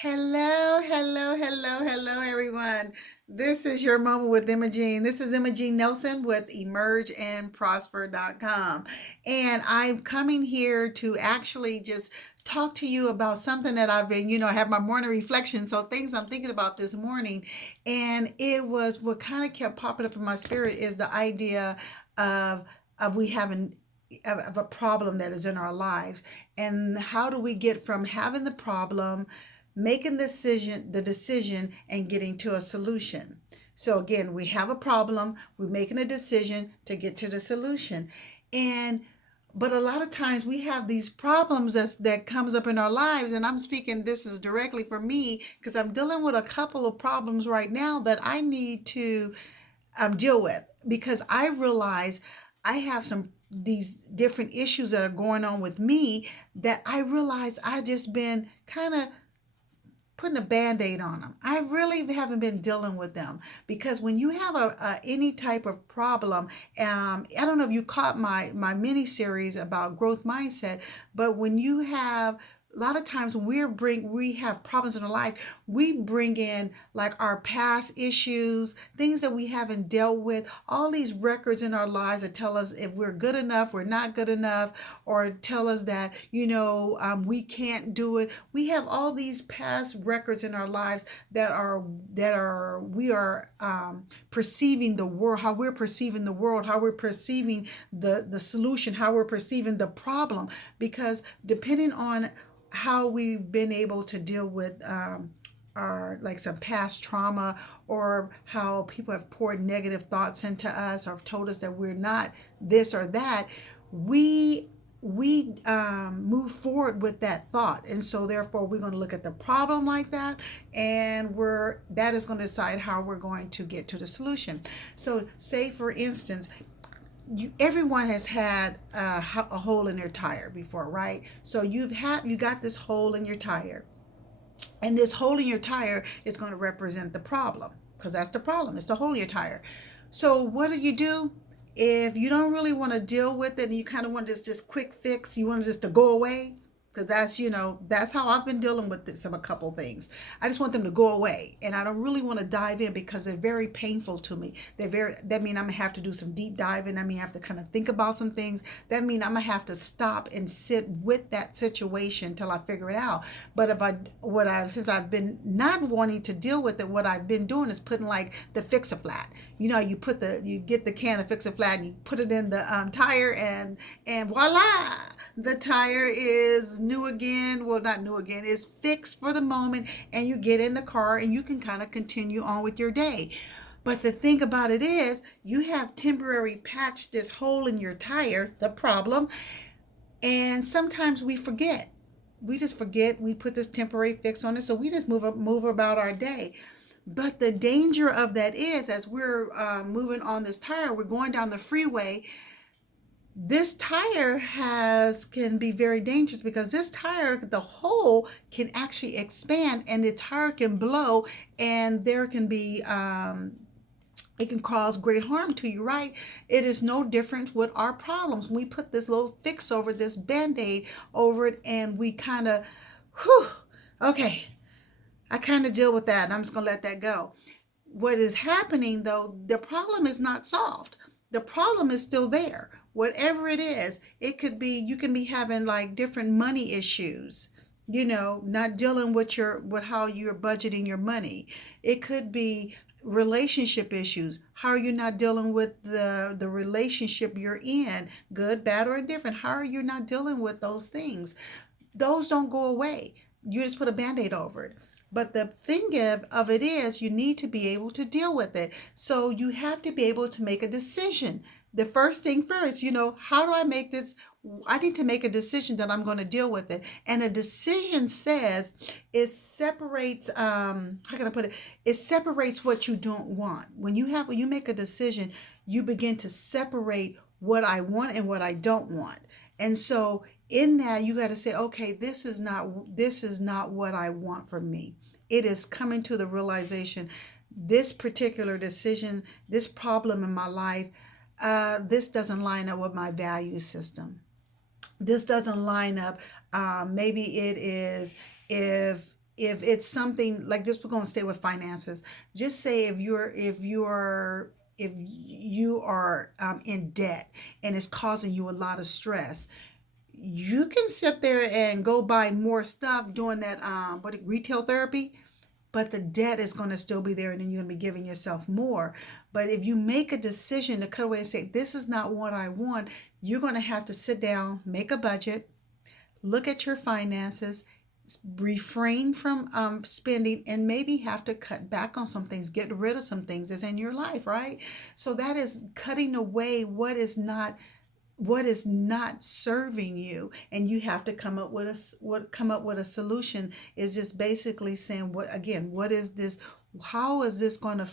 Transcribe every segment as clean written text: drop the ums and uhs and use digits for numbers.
Hello, hello, hello, hello, everyone. This is your moment with Imogene. This is Imogene Nelson with emergeandprosper.com. And I'm coming here to actually just talk to you about something that I've been, I have my morning reflection. So things I'm thinking about this morning. And it was what kind of kept popping up in my spirit is the idea of, of we having of a problem that is in our lives, and how do we get from having the problem, making the decision and getting to a solution. So again, we have a problem, we're making a decision to get to the solution. And but a lot of times we have these problems that comes up in our lives, and I'm speaking, this is directly for me because I'm dealing with a couple of problems right now that I need to deal with, because I realize I have some these different issues that are going on with me that I realize I just been kind of putting a band-aid on them. I really haven't been dealing with them, because when you have a any type of problem, I don't know if you caught my mini series about growth mindset, but when you have a lot of times when we have problems in our life, we bring in like our past issues, things that we haven't dealt with, all these records in our lives that tell us if we're good enough, we're not good enough, or tell us that we can't do it. We have all these past records in our lives that are we are perceiving the world, how we're perceiving the world, how we're perceiving the solution, how we're perceiving the problem, because depending on how we've been able to deal with our like some past trauma, or how people have poured negative thoughts into us or have told us that we're not this or that, we move forward with that thought. And so therefore we're going to look at the problem like that, and that is going to decide how we're going to get to the solution. So say for instance, everyone has had a hole in their tire before, right? So you got this hole in your tire, and this hole in your tire is going to represent the problem, because that's the problem. It's the hole in your tire. So what do? If you don't really want to deal with it, and you kind of want just quick fix, you want just to go away, because that's how I've been dealing with this of a couple things. I just want them to go away, and I don't really want to dive in because they're very painful to me. That mean I'm gonna have to do some deep diving. I mean, I have to kind of think about some things. That mean I'm gonna have to stop and sit with that situation till I figure it out. But if I what I since I've been not wanting to deal with it, what I've been doing is putting like the fix a flat. You get the can of fix a flat and you put it in the tire, and voila, the tire is new again. Well, not new again, it's fixed for the moment, and you get in the car and you can kind of continue on with your day. But the thing about it is, you have temporary patched this hole in your tire, the problem, and sometimes we forget. We just forget we put this temporary fix on it, so we just move about our day. But the danger of that is, as we're moving on this tire, we're going down the freeway. This tire has can be very dangerous, because this tire, the hole can actually expand, and the tire can blow, and there can be it can cause great harm to you, right? It is no different with our problems. We put this little fix over, this band-aid over it, and we kind of, whew, okay, I kind of deal with that, and I'm just going to let that go. What is happening though, the problem is not solved. The problem is still there. Whatever it is, it could be, you can be having like different money issues, not dealing with how you're budgeting your money. It could be relationship issues. How are you not dealing with the relationship you're in, good, bad, or indifferent? How are you not dealing with those things? Those don't go away. You just put a band-aid over it. But the thing of it is, you need to be able to deal with it. So you have to be able to make a decision. The first thing first, how do I make this? I need to make a decision that I'm going to deal with it. And a decision says it separates, how can I put it? It separates what you don't want. When you make a decision, you begin to separate what I want and what I don't want. And so in that, you got to say, okay, this is not what I want for me. It is coming to the realization, this particular decision, this problem in my life, this doesn't line up with my value system. This doesn't line up. Maybe it is, if if it's something like this, we're going to stay with finances. Just say if you are in debt and it's causing you a lot of stress, you can sit there and go buy more stuff doing that retail therapy, but the debt is going to still be there, and then you're going to be giving yourself more. But if you make a decision to cut away and say, this is not what I want, you're going to have to sit down, make a budget, look at your finances, refrain from spending, and maybe have to cut back on some things, get rid of some things that's in your life, right? So that is cutting away what is not serving you, and you have to come up with a solution. Is just basically saying, what is this, how is this going to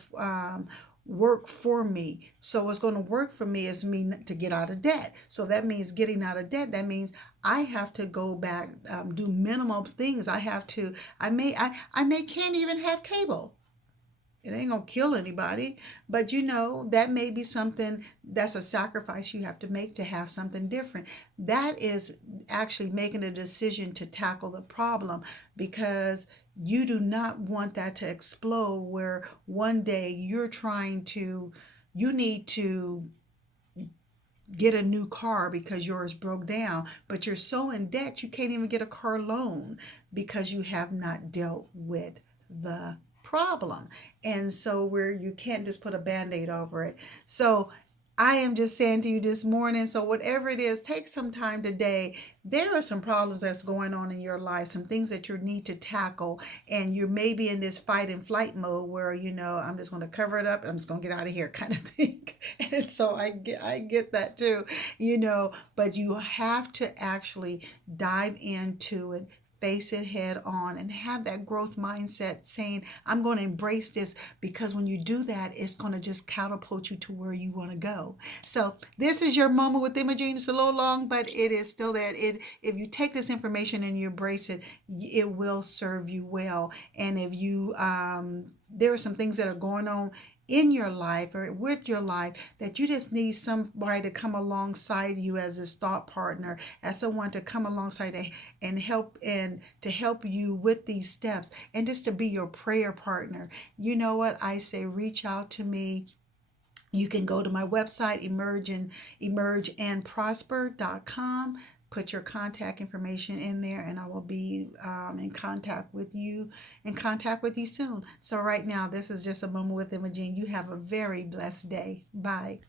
work for me? So what's going to work for me is me to get out of debt. So that means getting out of debt. That means I have to go back, do minimal things. I may can't even have cable. It ain't gonna kill anybody, but that may be something, that's a sacrifice you have to make to have something different. That is actually making a decision to tackle the problem, because you do not want that to explode, where one day you need to get a new car because yours broke down, but you're so in debt you can't even get a car loan because you have not dealt with the problem. And so where you can't just put a band-aid over it. So I am just saying to you this morning, so whatever it is, take some time today. There are some problems that's going on in your life, some things that you need to tackle, and you're maybe in this fight and flight mode where, I'm just going to cover it up, I'm just going to get out of here kind of thing. And so I get that too, but you have to actually dive into it, face it head on, and have that growth mindset saying, I'm going to embrace this, because when you do that, it's going to just catapult you to where you want to go. So this is your moment with Imogene. It's a little long, but it is still there. If you take this information and you embrace it, it will serve you well. And if you there are some things that are going on in your life or with your life that you just need somebody to come alongside you as a thought partner, as someone to come alongside and help you with these steps, and just to be your prayer partner. You know what I say? Reach out to me. You can go to my website, emergeandprosper.com. Put your contact information in there, and I will be in contact with you soon. So right now, this is just a moment with Imogene. You have a very blessed day. Bye.